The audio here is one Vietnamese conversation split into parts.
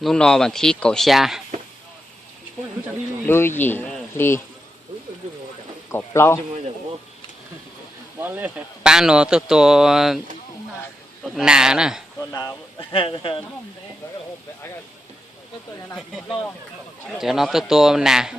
nu nò bản thi cổ xa lui gì đi cổ lâu ba nó to nà nè cho nó to nà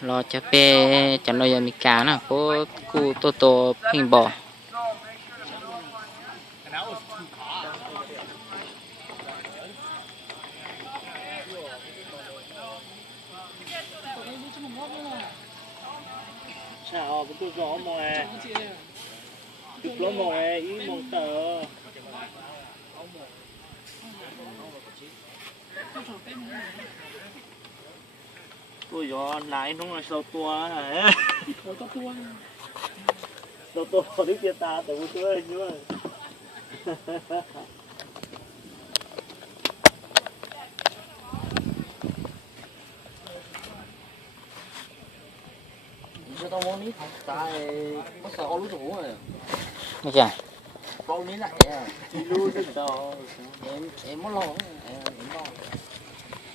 lo cho pe cho nó giờ mi cá nè có cu to hình bò chào tôi gió mồi chụp lỗ mồi ý mồi tờ tôi gió lái nó là sâu tua này sâu tua đi kia ta từ tôi nhớ tao muốn ní thật tại có sợ lú thủ rồi. nghe chưa Bao ní lại chỉ lú được đâu. Em muốn lo em lo.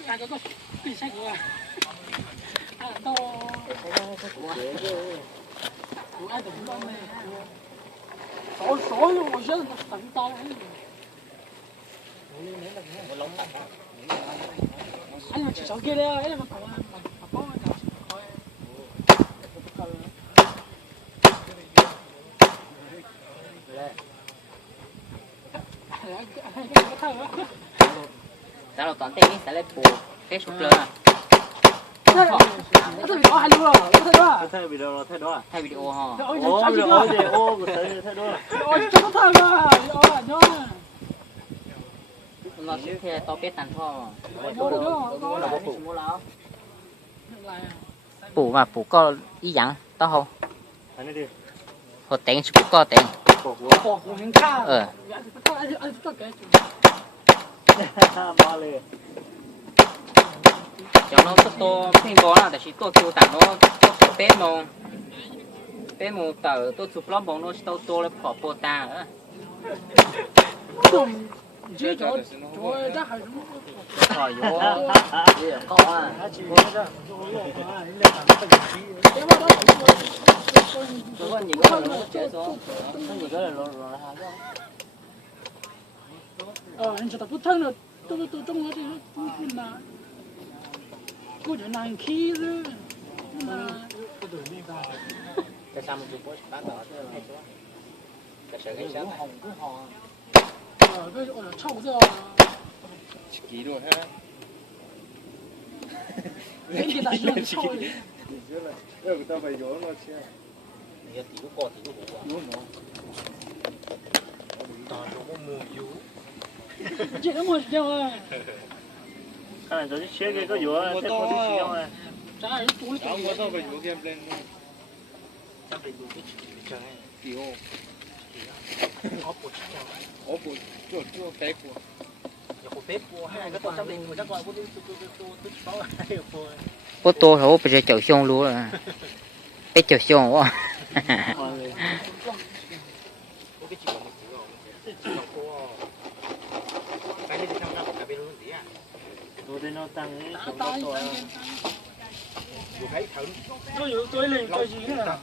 Cái có cái sách rồi. À to. Của ai cũng to này. Sỏi luôn rồi tận to ấy. Anh chỉ sợ kia đây ấy mà có đó là toàn tiền sẽ lấy bù cái sụp lơ à nó có hai luôn rồi thay video nó thay đó thay video ha ô video ô của thay thay đó ôi cho nó thay rồi nhớ nó sẽ theo to biết tàn thò bù mà bù có ý dạng tao không anh đi hồ tiền sụp có tiền ba lê cho nó to phim bó là để chỉ to kêu tặng nó to bé mù tờ tôi chụp lót bóng nó to lên bỏ bò ta nữa chế chỗ chắc phải khỏi vô Có à. Có nhìn cái là nó chết rồi. Có nhìn cái là nó ra rồi anh cho ta bút thân rồi tôi trong đó thì là cô chuyện này khi rồi mà cái sao mình chụp post bán đó thế là cái sợ cái sao hồng cứ hò cái trâu rồi ký rồi ha cái gì tại sao trâu người ta phải gió nó chứ người tí có tí có gió nó tao có mua yếu chị nó mua đâu rồi cái này tôi chế cái có gió thế có tí xíu à trái túi cháu có sao phải gió game lên chắc phải dùng cái chuyện này ký ô ó bộ chỗ phép của có phép của hai cái con trong đình của chắc gọi tôi báo lại của bố tô hổ bây giờ chậu xông luôn à bé chậu xông quá cái chuyện cái này thì tham gia cả bên luôn gì à tôi thấy nó tăng ấy tao tao tôi thấy thử tôi lên tôi gì nữa đó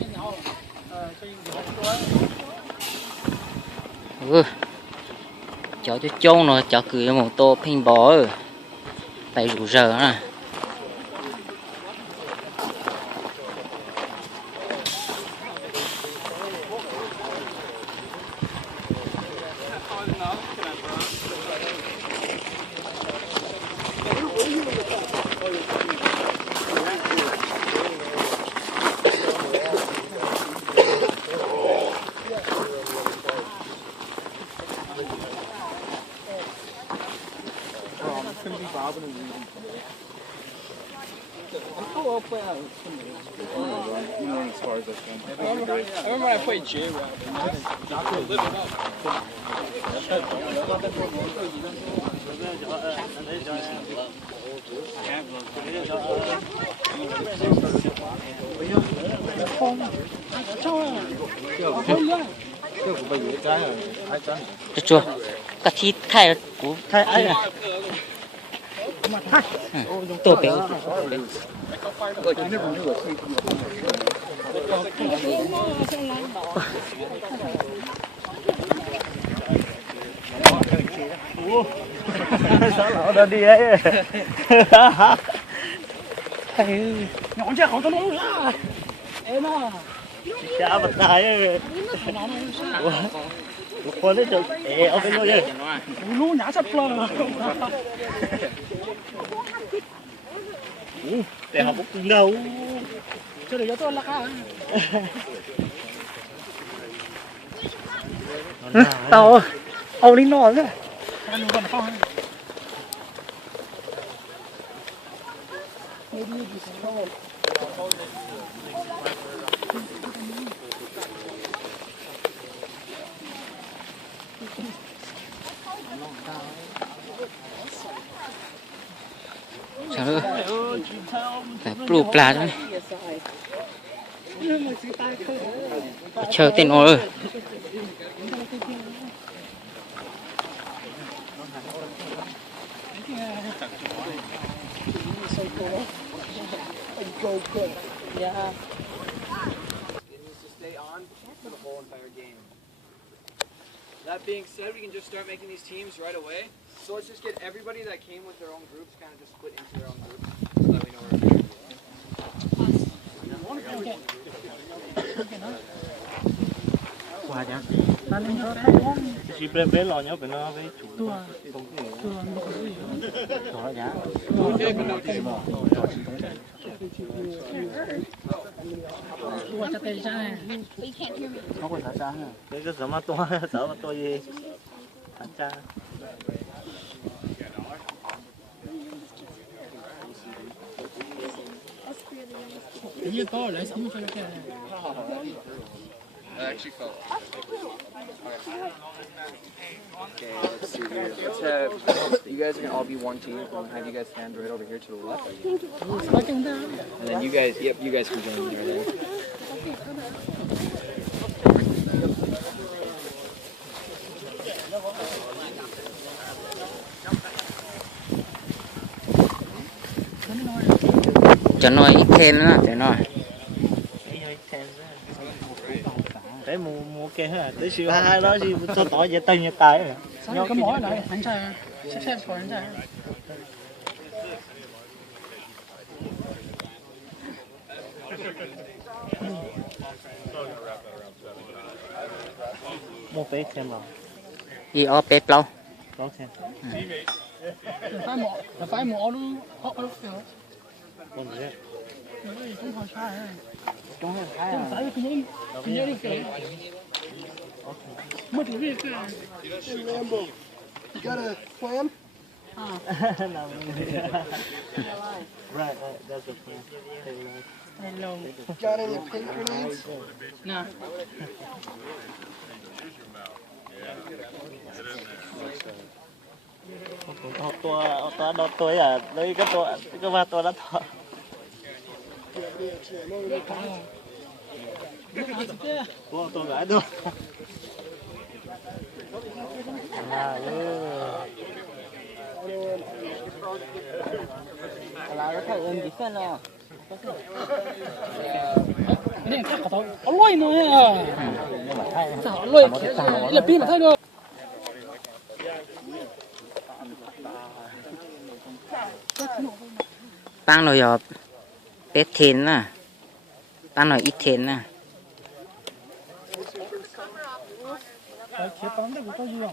cái nhỏ cho trông nó cho cười một tô pin bò phải rủ giờ nè as far as I can. I remember I played J-Rap and living up. chua cái thịt thay của thay ai à tổ béo sao lão đã đi ấy nhỏ chứ không có nói nữa em à chả vật tài ấy một con đấy được ở bên luôn vậy lú nhả sắp lơ để học cũng đâu cho được cho tôi là tao ông đi nọ nữa anh còn không sao nữa phải plu pla thôi chờ tên ơi That being said, we can just start making these teams right away. So let's just get everybody that came with their own groups kind of just split into their own groups so that we know where chỉ bên bên lò nhau bên nó với chủ cái sợ mà tôi gì anh cha như có lấy xong cho cái That actually felt. Okay, let's see here. Let's have you guys can all be one team. I'll have you guys stand right over here to the left. And then you guys, yep, you guys can join me right there. cho nó ít thêm nữa cho nó cái mua kia ha tới siêu hai đó gì cho tỏi về tay nhà tài sao cái mỏ này anh trai xếp của anh trai mua bé xem nào đi ở bếp lâu có xem phải mỏ luôn họ được còn gì không phải sai đúng rồi phải không phải cái gì cái mất cái Rambo, you got a plan? Right, that's the plan. hello Got any paper needs? nè Học tua đó tôi à, lấy cái va tua đó thôi. Của tôi gãi đâu. là nó phải ơn gì phân nào cái này khác cả tao lôi nữa sao lôi là pin mà thay được tăng rồi giờ tết thìn nè tăng rồi ít thìn nè cái tao nó của tao gì à